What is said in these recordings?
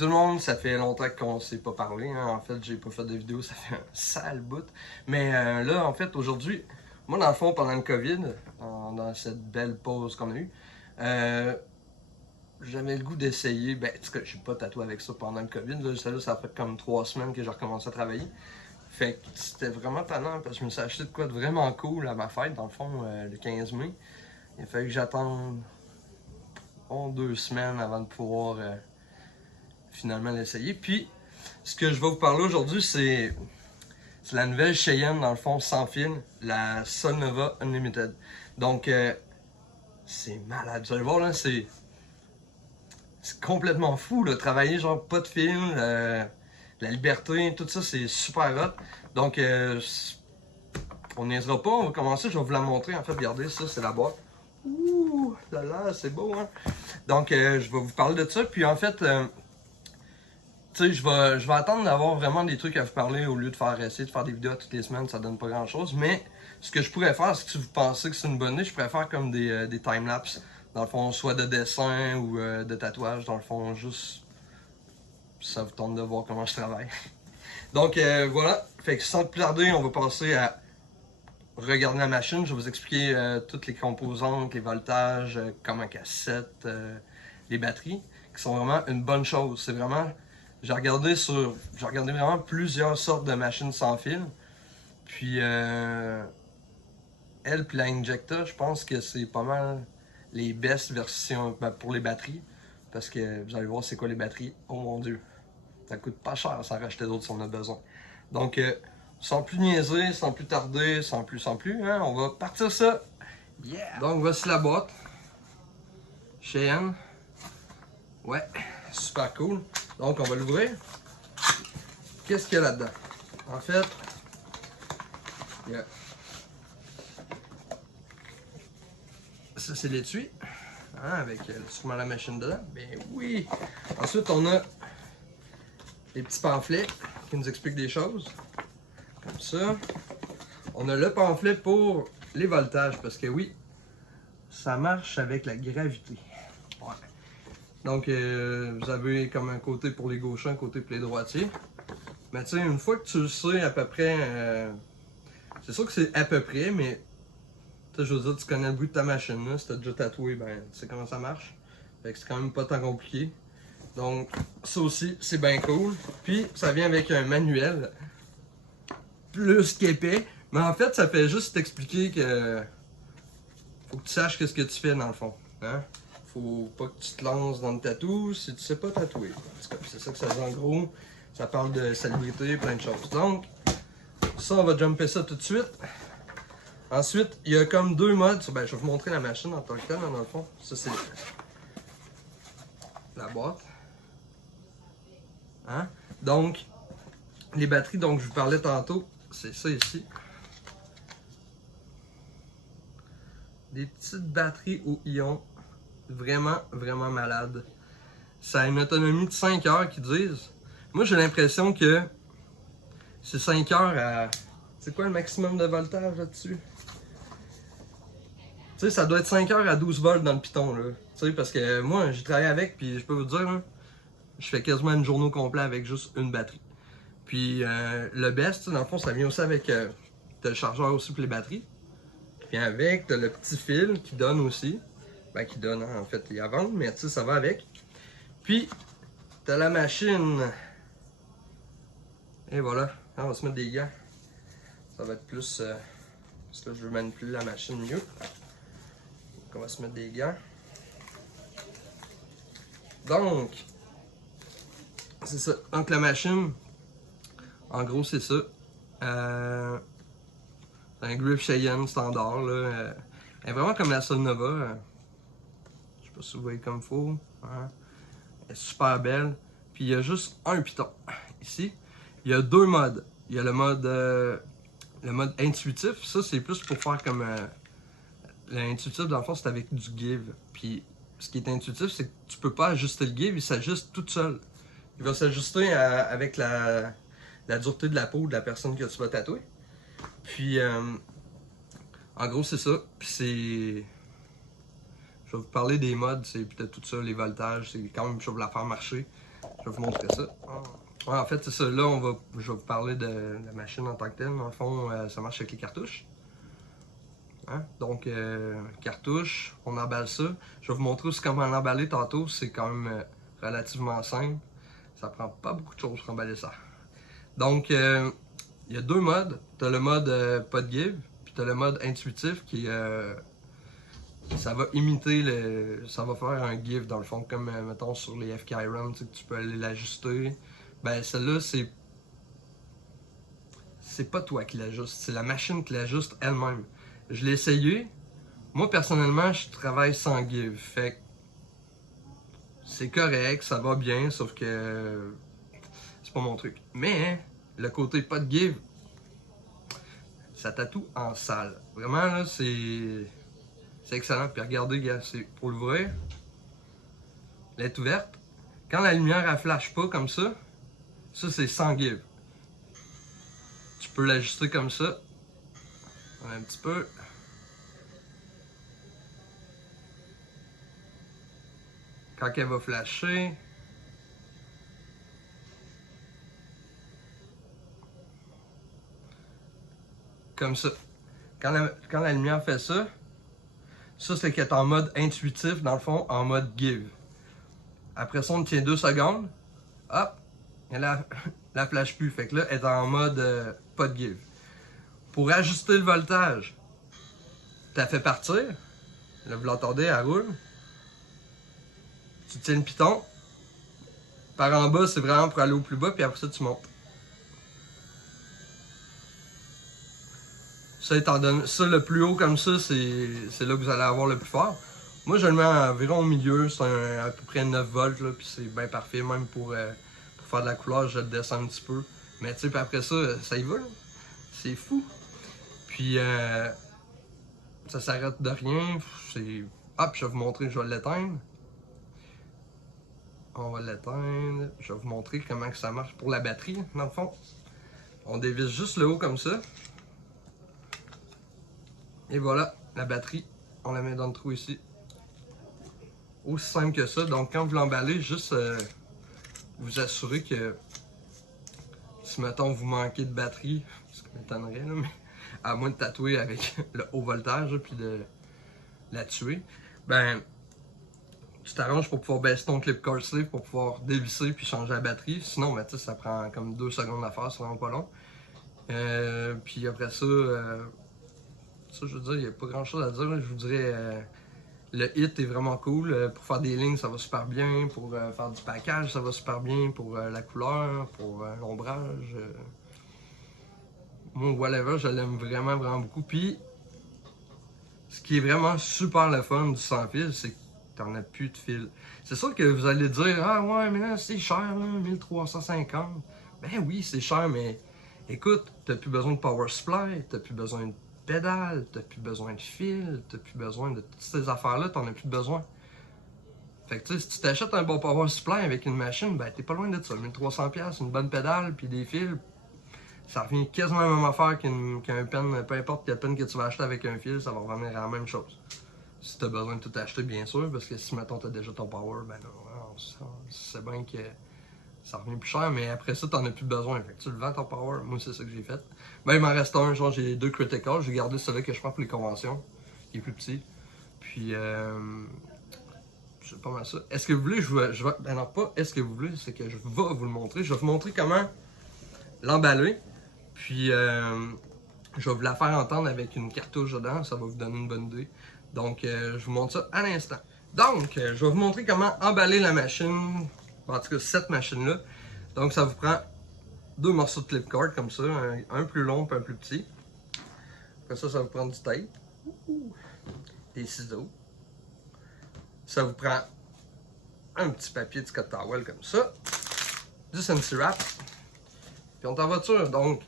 tout le monde, ça fait longtemps qu'on s'est pas parlé. Hein. En fait, j'ai pas fait de vidéo, ça fait un sale bout. Mais là, en fait, aujourd'hui, moi, dans le fond, pendant le COVID, dans cette belle pause qu'on a eue, j'avais le goût d'essayer. Ben, en tout cas, je suis pas tatoué avec ça pendant le COVID. Là, ça fait comme 3 semaines que j'ai recommencé à travailler. Fait que c'était vraiment tannant parce que je me suis acheté de quoi de vraiment cool à ma fête, dans le fond, le 15 mai. Il a fallu que j'attende 2 semaines avant de pouvoir finalement l'essayer. Puis, ce que je vais vous parler aujourd'hui, c'est la nouvelle Cheyenne, dans le fond, sans fil, la Solnova Unlimited. Donc, c'est malade. Vous allez voir, là, c'est complètement fou, là. Travailler, genre, pas de fil, la liberté, tout ça, c'est super hot. Donc, on niaisera pas, on va commencer, je vais vous la montrer. En fait, regardez, ça, c'est la boîte. Ouh, là là, c'est beau, hein? Donc, je vais vous parler de ça. Puis, en fait, tu sais, je vais attendre d'avoir vraiment des trucs à vous parler au lieu de essayer de faire des vidéos toutes les semaines, ça donne pas grand chose. Mais ce que je pourrais faire, c'est que si vous pensez que c'est une bonne idée, je pourrais faire comme des timelapses. Dans le fond, soit de dessin ou de tatouage. Dans le fond, juste ça vous tente de voir comment je travaille. Donc voilà, fait que sans plus tarder, on va passer à regarder la machine. Je vais vous expliquer toutes les composantes, les voltages, comment qu'elle set, les batteries, qui sont vraiment une bonne chose. C'est vraiment. J'ai regardé vraiment plusieurs sortes de machines sans fil. Puis elle puis la Injecta, je pense que c'est pas mal les best versions pour les batteries. Parce que vous allez voir c'est quoi les batteries. Oh mon dieu. Ça coûte pas cher s'en racheter d'autres si on a besoin. Donc sans plus niaiser, sans plus tarder, sans plus, hein, on va partir ça. Yeah! Donc voici la boîte. Cheyenne. Ouais, super cool. Donc on va l'ouvrir. Qu'est-ce qu'il y a là-dedans? En fait, ça c'est l'étui, hein, avec sûrement la machine dedans. Ben oui! Ensuite, on a les petits pamphlets qui nous expliquent des choses. Comme ça. On a le pamphlet pour les voltages, parce que oui, ça marche avec la gravité. Ouais. Donc, vous avez comme un côté pour les gauchers, un côté pour les droitiers. Mais tu sais, une fois que tu le sais à peu près, c'est sûr que c'est à peu près, mais je veux dire, tu connais le bruit de ta machine, là, si t'as déjà tatoué, ben tu sais comment ça marche. Fait que c'est quand même pas tant compliqué. Donc, ça aussi, c'est bien cool. Puis, ça vient avec un manuel plus qu'épais. Mais en fait, ça fait juste t'expliquer que faut que tu saches qu'est-ce que tu fais dans le fond. Hein? Faut pas que tu te lances dans le tatou si tu sais pas tatouer. C'est ça que ça dit en gros. Ça parle de salubrité, plein de choses. Donc, ça, on va jumper ça tout de suite. Ensuite, il y a comme 2 modes. Ben, je vais vous montrer la machine en tant que telle, dans le fond. Ça, c'est la boîte. Hein? Donc, les batteries dont je vous parlais tantôt, c'est ça ici. Des petites batteries au ion. Vraiment, vraiment malades. Ça a une autonomie de 5 heures qu'ils disent. Moi, j'ai l'impression que c'est 5 heures à... C'est quoi le maximum de voltage là-dessus? Tu sais, ça doit être 5 heures à 12 volts dans le piton, là. Tu sais, parce que moi, j'ai travaillé avec, puis je peux vous dire, là, je fais quasiment une journée complète avec juste une batterie. Puis le best, dans le fond, ça vient aussi avec... t'as le chargeur aussi pour les batteries. Puis avec, t'as le petit fil qui donne aussi. Ben, qui donne, hein, en fait, il y a à vendre, mais tu sais, ça va avec. Puis, t'as la machine. Et voilà. Ah, on va se mettre des gants. Ça va être plus... parce que je veux manipuler la machine mieux. Donc, on va se mettre des gants. Donc, c'est ça. Donc, la machine, en gros, c'est ça. C'est un grip Cheyenne standard, là. Elle est vraiment comme la Solnova. Je sais pas si vous voyez comme il faut. Hein. Elle est super belle. Puis, il y a juste un piton. Ici, il y a 2 modes. Il y a le mode intuitif. Ça, c'est plus pour faire comme... l'intuitif, dans le fond, c'est avec du give. Puis, ce qui est intuitif, c'est que tu peux pas ajuster le give, il s'ajuste tout seul. Il va s'ajuster avec la dureté de la peau de la personne que tu vas tatouer. Puis, en gros, c'est ça. Puis, c'est... Je vais vous parler des modes, c'est peut-être tout ça, les voltages, c'est quand même, je vais vous la faire marcher. Je vais vous montrer ça. Ouais, en fait, c'est ça. Là, je vais vous parler de la machine en tant que telle. Dans le fond, ça marche avec les cartouches. Hein? Donc, cartouche, on emballe ça. Je vais vous montrer aussi comment l'emballer tantôt. C'est quand même relativement simple. Ça prend pas beaucoup de choses pour emballer ça. Donc, il y a deux modes. Tu as le mode pas de give, puis tu as le mode intuitif qui ça va imiter ça va faire un give dans le fond, comme mettons sur les FK Run, tu peux aller l'ajuster. Ben, celle-là, c'est pas toi qui l'ajuste, c'est la machine qui l'ajuste elle-même. Je l'ai essayé. Moi, personnellement, je travaille sans give. Fait que c'est correct, ça va bien, sauf que c'est pas mon truc. Mais le côté pas de give, ça tatoue en salle. Vraiment, là, c'est excellent. Puis regardez, gars, c'est pour l'ouvrir. Elle est ouverte. Quand la lumière elle flash pas comme ça c'est sans give. Tu peux l'ajuster comme ça. Un petit peu. Quand elle va flasher. Comme ça. Quand la lumière fait ça c'est qu'elle est en mode intuitif, dans le fond, en mode give. Après ça, on tient 2 secondes. Hop, elle la flash plus. Fait que là, elle est en mode pas de give. Pour ajuster le voltage, tu la fais partir. Là, vous l'entendez, elle roule. Tu tiens le piton. Par en bas, c'est vraiment pour aller au plus bas, puis après ça, tu montes. Ça, le plus haut comme ça, c'est là que vous allez avoir le plus fort. Moi, je le mets environ au milieu, c'est à peu près 9 volts, puis c'est bien parfait, même pour faire de la couleur, je le descends un petit peu. Mais tu sais, après ça, ça y va, c'est fou. Puis, ça s'arrête de rien, hop, je vais vous montrer, je vais l'éteindre. On va l'éteindre, je vais vous montrer comment que ça marche pour la batterie, dans le fond. On dévisse juste le haut comme ça. Et voilà, la batterie, on la met dans le trou ici. Aussi simple que ça. Donc quand vous l'emballez, juste vous assurez que si mettons vous manquez de batterie, ce qui m'étonnerait, là, mais à moins de tatouer avec le haut voltage puis de la tuer, ben tu t'arranges pour pouvoir baisser ton clip cord sleeve pour pouvoir dévisser puis changer la batterie. Sinon, ben, ça prend comme 2 secondes à faire, c'est vraiment pas long. Puis après ça, je veux dire, il n'y a pas grand chose à dire. Là. Je vous dirais, le hit est vraiment cool. Pour faire des lignes, ça va super bien. Pour faire du package, ça va super bien. Pour la couleur, pour l'ombrage. Moi, whatever, je l'aime vraiment, vraiment beaucoup. Puis, ce qui est vraiment super le fun du sans fil, c'est que t'en as plus de fil. C'est sûr que vous allez dire, ah ouais, mais là, c'est cher, là, 1350. Ben oui, c'est cher, mais écoute, t'as plus besoin de power supply, t'as plus besoin de pédale, t'as plus besoin de fil, t'as plus besoin de toutes ces affaires-là, t'en as plus besoin. Fait que tu sais, si tu t'achètes un bon power supply avec une machine, ben t'es pas loin de ça. 1300$, une bonne pédale, puis des fils, ça revient quasiment à la même affaire qu'un pen, peu importe quel pen que tu vas acheter avec un fil, ça va revenir à la même chose. Si t'as besoin de tout acheter, bien sûr, parce que si mettons t'as déjà ton power, ben non, c'est bien que ça revient plus cher, mais après ça, t'en as plus besoin. Fait que tu le vends ton power. Moi, c'est ça que j'ai fait. Ben, il m'en reste un, genre, j'ai 2 critical. J'ai gardé celui que je prends pour les conventions, qui est plus petit. Puis, c'est pas mal ça. Est-ce que vous voulez, ben non, pas est-ce que vous voulez, c'est que je vais vous le montrer. Je vais vous montrer comment l'emballer. Puis, je vais vous la faire entendre avec une cartouche dedans. Ça va vous donner une bonne idée. Donc, je vous montre ça à l'instant. Donc, je vais vous montrer comment emballer la machine. En tout cas, cette machine-là. Donc, ça vous prend 2 morceaux de clip cord comme ça, un plus long et un plus petit. Après ça, ça vous prend du tape, des ciseaux. Ça vous prend un petit papier de Scott Towel comme ça, du Sensi Wrap, puis on est en voiture. Donc,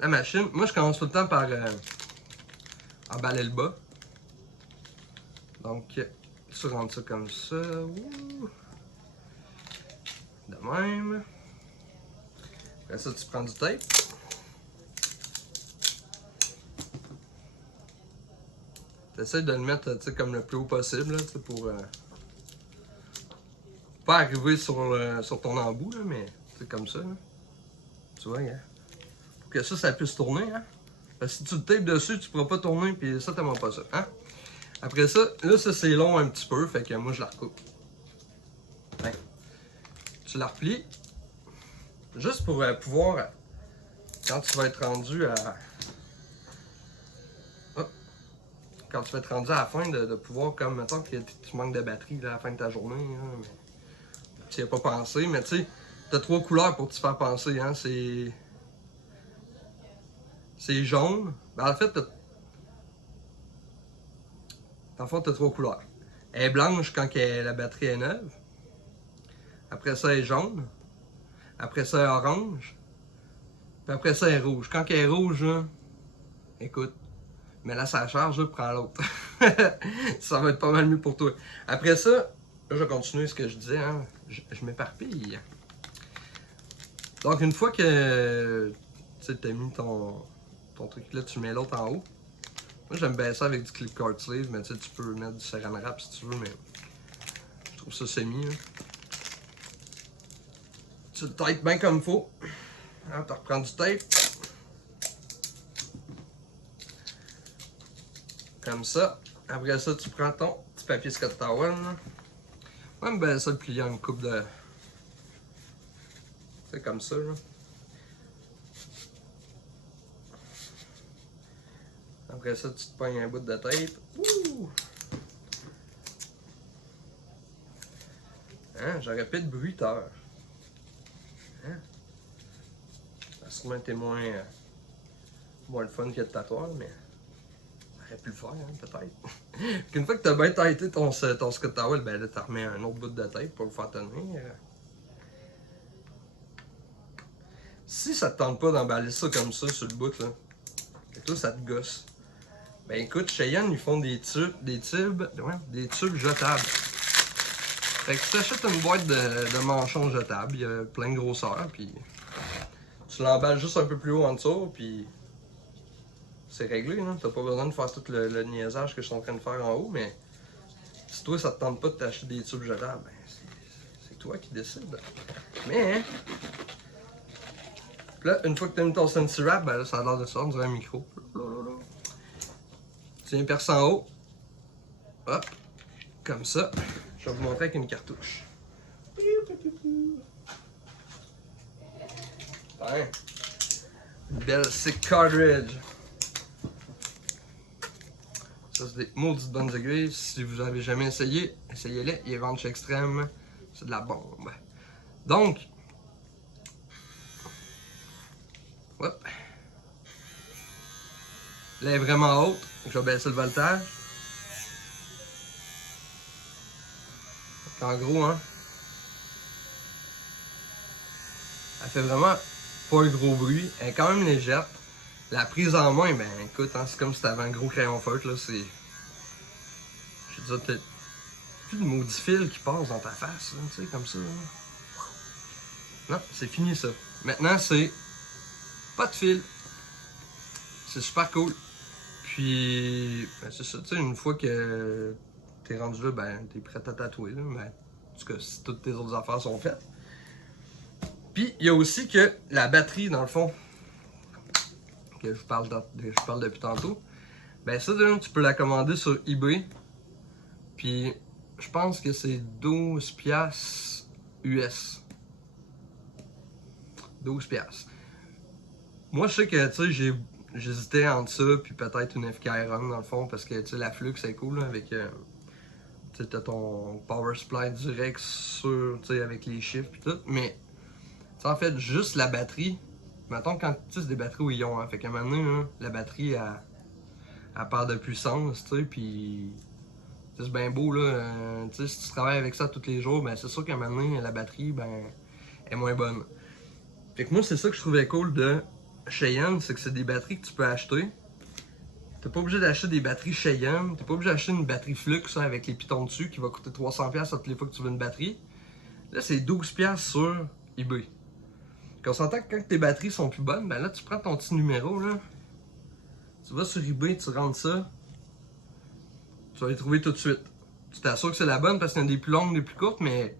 la machine, moi je commence tout le temps par emballer le bas. Donc, tu rentres ça comme ça. Ouh. De même. Après ça, tu prends du tape. Tu essaies de le mettre comme le plus haut possible là, pas arriver sur ton embout, là, mais c'est comme ça. Là. Tu vois, hein? Pour que ça puisse tourner. Hein? Parce que si tu le tapes dessus, tu pourras pas tourner, puis ça, t'aimeras pas ça. Hein? Après ça, là, ça c'est long un petit peu, fait que moi je la recoupe. Ouais. Tu la replies. Juste pour pouvoir, quand tu vas être rendu à. Hop. Quand tu vas être rendu à la fin, de pouvoir, comme mettons que tu manques de batterie là, à la fin de ta journée, hein, mais tu n'y as pas pensé, mais tu sais, t'as 3 couleurs pour te faire penser, hein, c'est jaune. Ben, en fait, dans le fond, t'as 3 couleurs. Elle est blanche quand la batterie est neuve. Après ça, elle est jaune. Après ça, elle est orange. Puis après ça, elle est rouge. Quand elle est rouge, là, écoute, mais là, ça charge, là, prends l'autre. Ça va être pas mal mieux pour toi. Après ça, là, je vais continuer ce que je disais, hein. Je m'éparpille. Donc, une fois que tu as mis ton truc là, tu mets l'autre en haut. Moi, j'aime bien ça avec du clip card sleeve, mais tu peux mettre du saran wrap si tu veux, mais je trouve ça semi. Là. Tu le tapes bien comme il faut. Hein, tu reprends du tape. Comme ça. Après ça, tu prends ton petit papier Scott Towel. Moi, j'aime bien ça le plier en une coupe de. C'est comme ça, là. Après ça, tu te pognes un bout de tape. Ouh! Hein, j'aurais pas de bruiteur. Hein? Ça a sûrement été moins le fun que le tatouage, mais j'aurais pu le faire, hein, peut-être. Qu'une fois que tu as bien taillé ton Scott Towel, ben là, tu remets un autre bout de tape pour le faire tenir. Si ça te tente pas d'emballer ça comme ça sur le bout, là, et toi, ça te gosse. Ben écoute, Cheyenne, ils font des tubes jetables. Fait que tu t'achètes une boîte de manchons jetables, il y a plein de grosseurs, puis tu l'emballes juste un peu plus haut en dessous, puis c'est réglé, hein? T'as pas besoin de faire tout le niaisage que je suis en train de faire en haut, mais si toi ça te tente pas de t'acheter des tubes jetables, ben c'est toi qui décides. Mais, hein? Là, une fois que t'as mis ton Sensi Wrap, ben là, ça a l'air de ça, on dirait un micro. Tu viens percer en haut. Hop. Comme ça. Je vais vous montrer avec une cartouche. Hein? Une belle sick cartridge. Ça, c'est des maudites bonnes aiguilles. Si vous avez jamais essayé, essayez-les. Ils vendent chez Extrême. C'est de la bombe. Donc, hop. Là, elle est vraiment haute. Je vais baisser le voltage. En gros, hein. Elle fait vraiment pas un gros bruit. Elle est quand même légère. La prise en main, ben écoute, hein, c'est comme si t'avais un gros crayon feutre, là. C'est. Je veux dire, t'as plus de maudits fils qui passent dans ta face, là, tu sais, comme ça. Là. Non, c'est fini ça. Maintenant, c'est pas de fil. C'est super cool. Puis, ben, c'est ça, tu sais, une fois que t'es rendu là, ben, t'es prêt à tatouer, là. Ben, en tout cas, si toutes tes autres affaires sont faites. Puis, il y a aussi que la batterie, dans le fond, que je parle depuis tantôt, ben ça, tu peux la commander sur eBay. Puis, je pense que c'est 12 piastres US. 12 piastres. Moi, je sais que, tu sais, j'hésitais entre ça, puis peut-être une FK Iron, dans le fond, parce que, tu sais, la Flux, c'est cool, là, avec, tu sais, t'as ton power supply direct sur, tu sais, avec les chiffres, puis tout, mais, en fait, juste la batterie, mettons quand tu sais, c'est des batteries au ion, hein, fait qu'à un moment donné, hein, la batterie, elle perd de puissance, tu sais, puis c'est bien beau, là, tu sais, si tu travailles avec ça tous les jours, ben c'est sûr qu'à un moment donné, la batterie, ben, est moins bonne. Fait que moi, c'est ça que je trouvais cool de Cheyenne, c'est que c'est des batteries que tu peux acheter. T'es pas obligé d'acheter des batteries Cheyenne, t'es pas obligé d'acheter une batterie Flux, hein, avec les pitons dessus, qui va coûter 300$ toutes les fois que tu veux une batterie. Là, c'est 12$ sur eBay. On s'entend que quand tes batteries sont plus bonnes, ben là, tu prends ton petit numéro, là. Tu vas sur eBay, tu rentres ça. Tu vas les trouver tout de suite. Tu t'assures que c'est la bonne parce qu'il y en a des plus longues, des plus courtes, mais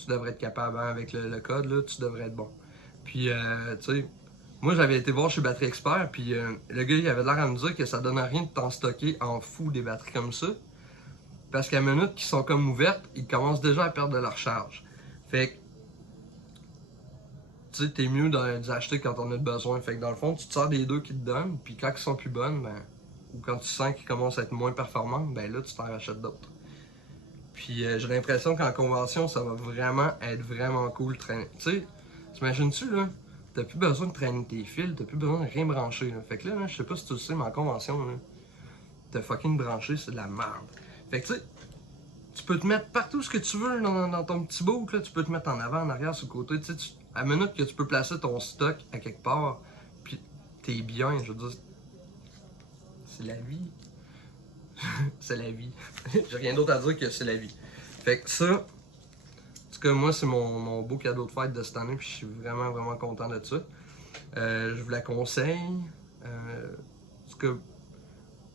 tu devrais être capable, hein, avec le code, là, tu devrais être bon. Puis, tu sais, moi j'avais été voir chez Batterie Expert, puis le gars il avait l'air à me dire que ça donne rien de t'en stocker en fou des batteries comme ça. Parce qu'à la minute qu'ils sont comme ouvertes, ils commencent déjà à perdre de leur charge. Fait que, tu sais, t'es mieux d'acheter quand on a besoin. Fait que dans le fond, tu te sers des deux qu'ils te donnent, puis quand ils sont plus bonnes, ben, ou quand tu sens qu'ils commencent à être moins performants, ben là, tu t'en rachètes d'autres. Puis j'ai l'impression qu'en convention, ça va vraiment être vraiment cool de traîner. Tu sais, t'imagines-tu, là, t'as plus besoin de traîner tes fils, t'as plus besoin de rien brancher. Là. Fait que là, je sais pas si tu le sais, mais en convention, là, t'as fucking branché, c'est de la merde. Fait que tu sais, tu peux te mettre partout ce que tu veux dans ton petit bout, là. Tu peux te mettre en avant, en arrière, sur le côté. Tu sais, à la minute que tu peux placer ton stock à quelque part, puis t'es bien, je veux dire, c'est la vie. C'est la vie. J'ai rien d'autre à dire que c'est la vie. Fait que ça, en tout cas, moi, c'est mon beau cadeau de fête de cette année, puis je suis vraiment, vraiment content de ça. Je vous la conseille. Parce que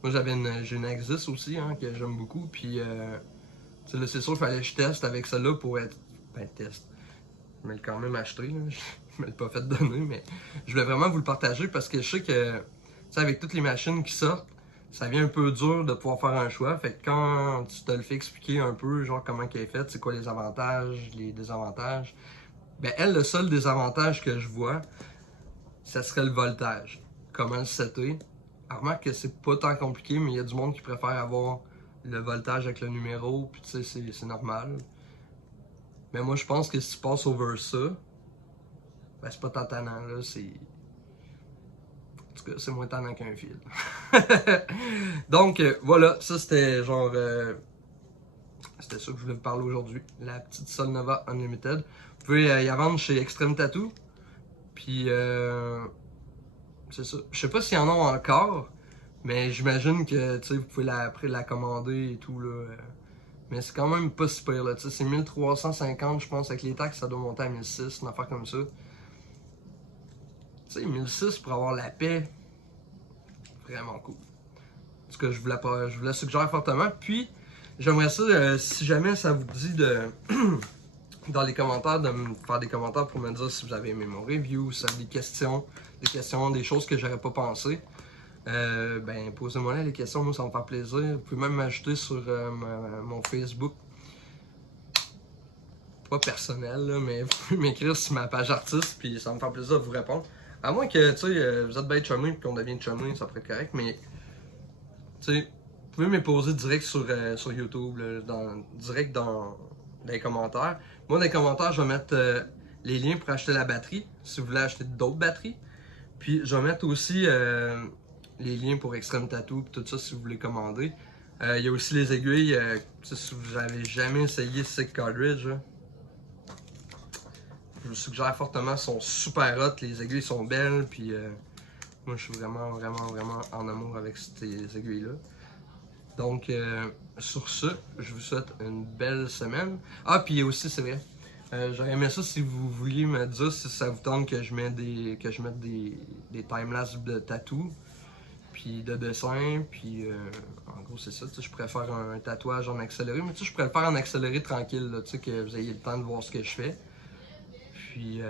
moi, j'ai une Axis aussi, hein, que j'aime beaucoup, puis là, c'est sûr qu'il fallait que je teste avec celle-là pour être. Ben, test. Je me l'ai quand même acheté, là. Je me l'ai pas fait donner, mais je voulais vraiment vous le partager parce que je sais que, tu sais, avec toutes les machines qui sortent, ça devient un peu dur de pouvoir faire un choix. Fait que quand tu te le fais expliquer un peu, genre comment elle est faite, c'est quoi les avantages, les désavantages, ben elle, le seul désavantage que je vois, ça serait le voltage. Comment le setter. Alors, remarque que c'est pas tant compliqué, mais il y a du monde qui préfère avoir le voltage avec le numéro, puis tu sais, c'est normal. Mais moi, je pense que si tu passes over ça, ben c'est pas tant tannant, là, c'est... En tout cas, c'est moins tannant qu'un fil. Donc, voilà, ça c'était genre... c'était ça que je voulais vous parler aujourd'hui. La petite Solnova Unlimited. Vous pouvez y la vendre chez Extreme Tattoo. Puis, c'est ça. Je sais pas s'il y en a encore, mais j'imagine que, tu sais, vous pouvez après la commander et tout, là. Mais c'est quand même pas super, là. Tu sais, c'est 1350, je pense, avec les taxes, ça doit monter à 1006, une affaire comme ça. Tu sais, 1006 pour avoir la paix, vraiment cool. En tout cas, je vous la suggère fortement. Puis, j'aimerais ça, si jamais ça vous dit de dans les commentaires, de me faire des commentaires pour me dire si vous avez aimé mon review, si vous avez des questions, des choses que j'aurais pas pensé. Ben, posez-moi là les questions, moi ça va me faire plaisir. Vous pouvez même m'ajouter sur mon Facebook. Pas personnel, là, mais vous pouvez m'écrire sur ma page artiste, puis ça va me faire plaisir de vous répondre. À moins que, tu sais, vous êtes bien chummy et qu'on devienne chummy, ça pourrait être correct, mais, tu sais, vous pouvez me poser direct sur YouTube, là, direct dans les commentaires. Moi, dans les commentaires, je vais mettre les liens pour acheter la batterie, si vous voulez acheter d'autres batteries. Puis, je vais mettre aussi les liens pour Extreme Tattoo, et tout ça, si vous voulez commander. Il y a aussi les aiguilles, si vous n'avez jamais essayé Sig Cartridge, là, je vous suggère fortement, elles sont super hot, les aiguilles sont belles, puis moi je suis vraiment, vraiment, vraiment en amour avec ces aiguilles-là. Donc, sur ce, je vous souhaite une belle semaine. Ah, puis aussi, c'est vrai, j'aurais aimé ça si vous vouliez me dire si ça vous tente que je mette des timelapses de tatou, puis de dessin, puis en gros c'est ça, je pourrais faire un tatouage en accéléré, mais tu sais, je pourrais le faire en accéléré tranquille, là, tu sais, que vous ayez le temps de voir ce que je fais. Puis,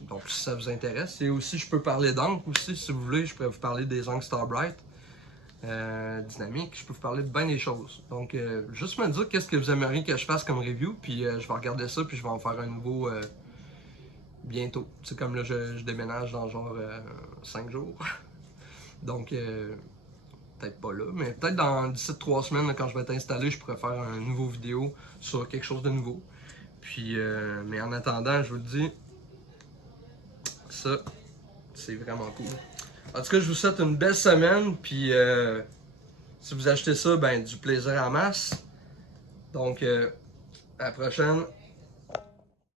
donc si ça vous intéresse, et aussi je peux parler d'encre aussi, si vous voulez, je pourrais vous parler des encres Starbright dynamiques, je peux vous parler de bien des choses. Donc, juste me dire qu'est-ce que vous aimeriez que je fasse comme review, puis je vais regarder ça, puis je vais en faire un nouveau bientôt. C'est comme là, je déménage dans genre 5 jours. Donc, peut-être pas là, mais peut-être d'ici 3 semaines, là, quand je vais être installé, je pourrais faire une nouveau vidéo sur quelque chose de nouveau. Puis, mais en attendant, je vous le dis, ça, c'est vraiment cool. En tout cas, je vous souhaite une belle semaine, puis si vous achetez ça, ben du plaisir en masse. Donc, à la prochaine.